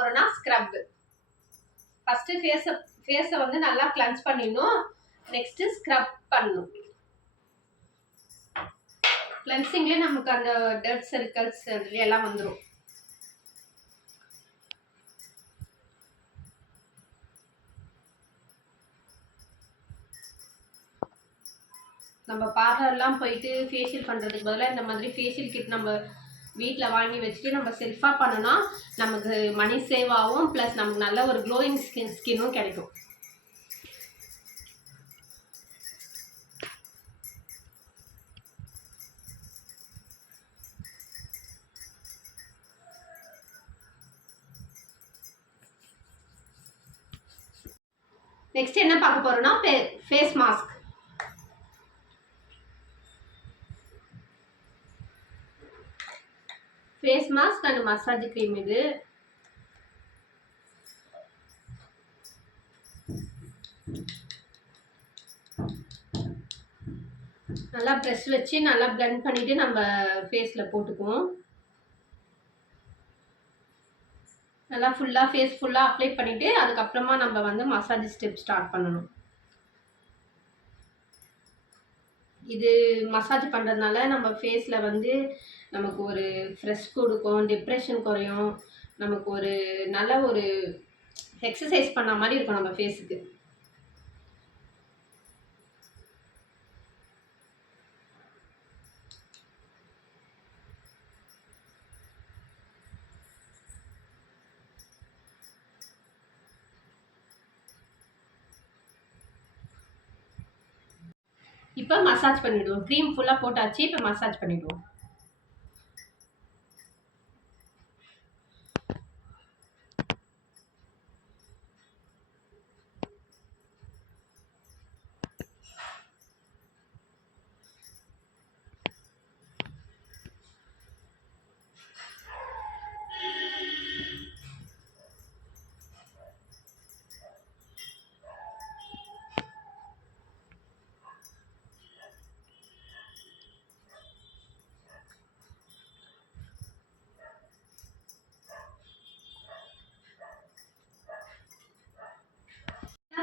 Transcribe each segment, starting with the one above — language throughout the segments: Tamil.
போறோம்னா ஸ்க்ரப். ஃபர்ஸ்ட் ஃபேஸை வந்து நல்லா கிளென்ஸ் பண்ணிடணும். நெக்ஸ்ட் ஸ்க்ரப் பண்ணணும். கிளென்சிங்ல நமக்கு அந்த டர்ட் சர்க்கிள்ஸ் எல்லாம் வந்துடும். நம்ம பார்லர்லாம் போயிட்டு ஃபேஷியல் பண்ணுறதுக்கு பதிலாக இந்த மாதிரி ஃபேஷியல் கிட் நம்ம வீட்டில் வாங்கி வச்சுட்டு நம்ம செல்ஃபாக பண்ணோன்னா நமக்கு மணி சேவ் ஆகும். ப்ளஸ் நமக்கு நல்ல ஒரு க்ளோயிங் ஸ்கின்னும் கிடைக்கும். நெக்ஸ்ட் என்ன பார்க்க போகிறோம்னா face mask. Face mask and massage cream. இது நல்லா ப்ரெஷ் வச்சு நல்லா பிளெண்ட் பண்ணிட்டு நம்ம ஃபேஸில் போட்டுக்குவோம். நல்லா ஃபேஸ் ஃபுல்லாக அப்ளை பண்ணிவிட்டு அதுக்கப்புறமா நம்ம வந்து மசாஜ் ஸ்டெப் ஸ்டார்ட் பண்ணணும். இது மசாஜ் பண்ணுறதுனால நம்ம ஃபேஸில் வந்து நமக்கு ஒரு ஃப்ரெஷ் கொடுக்கும், டிப்ரெஷன் குறையும், நமக்கு ஒரு நல்ல ஒரு எக்ஸசைஸ் பண்ண மாதிரி இருக்கும் நம்ம ஃபேஸுக்கு. இப்போ மசாஜ் பண்ணிவிடுவோம். க்ரீம் ஃபுல்லாக போட்டாச்சு. இப்போ மசாஜ் பண்ணிவிடுவோம்.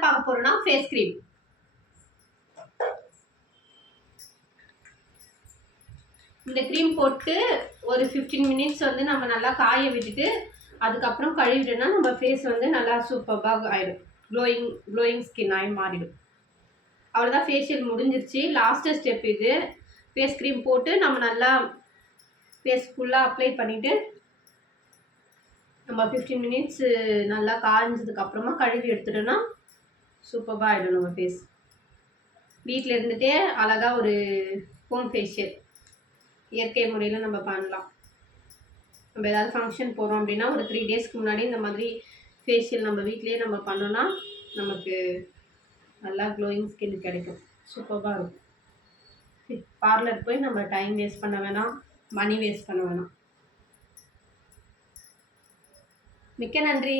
பார்க்க போறோம்னா ஃபேஸ் க்ரீம். இந்த க்ரீம் போட்டு ஒரு 15 மினிட்ஸ் வந்து நம்ம நல்லா காய விட்டுட்டு அதுக்கப்புறம் கழுவிட்டோம்னா நம்ம ஃபேஸ் வந்து நல்லா சூப்பராக ஆயிடும். க்ளோயிங் ஸ்கின் ஆகி மாறிடும். அவ்வளோதான், ஃபேஷியல் முடிஞ்சிருச்சு. லாஸ்ட் ஸ்டெப் இது. ஃபேஸ் க்ரீம் போட்டு நம்ம நல்லா ஃபேஸ் ஃபுல்லாக அப்ளை பண்ணிவிட்டு நம்ம 15 மினிட்ஸ் நல்லா காய்ஞ்சதுக்கப்புறமா கழுவி எடுத்துட்டோன்னா சூப்பராக ஆகிடும் நம்ம ஃபேஸ். வீட்டில் இருந்துகிட்டே அழகாக ஒரு ஹோம் ஃபேஷியல் இயற்கை முறையில் நம்ம பண்ணலாம். நம்ம ஏதாவது ஃபங்க்ஷன் போகிறோம் அப்படின்னா ஒரு 3 டேஸ்க்கு முன்னாடி இந்த மாதிரி ஃபேஷியல் நம்ம வீட்டிலேயே நம்ம பண்ணோன்னா நமக்கு நல்லா க்ளோயிங் ஸ்கின் கிடைக்கும். சூப்பராக இருக்கும். பார்லர் போய் நம்ம டைம் வேஸ்ட் பண்ண வேணாம், மணி வேஸ்ட் பண்ண வேணாம். மிக்க நன்றி.